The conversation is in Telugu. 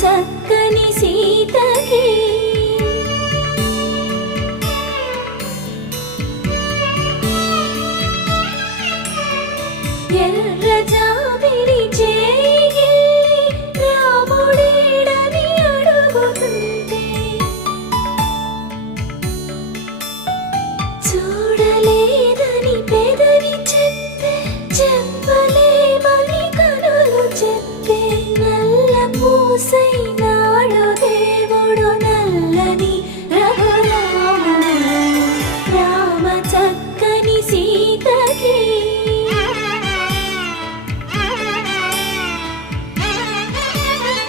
చక్కని సీతకి ఎర్ర జాబిలి చేయి రాముడేడని అడుగుతుంటే చూడలేదని పెదవి చెప్పే చెప్పలేమని కనులు చెప్పే నల్ల పూసైన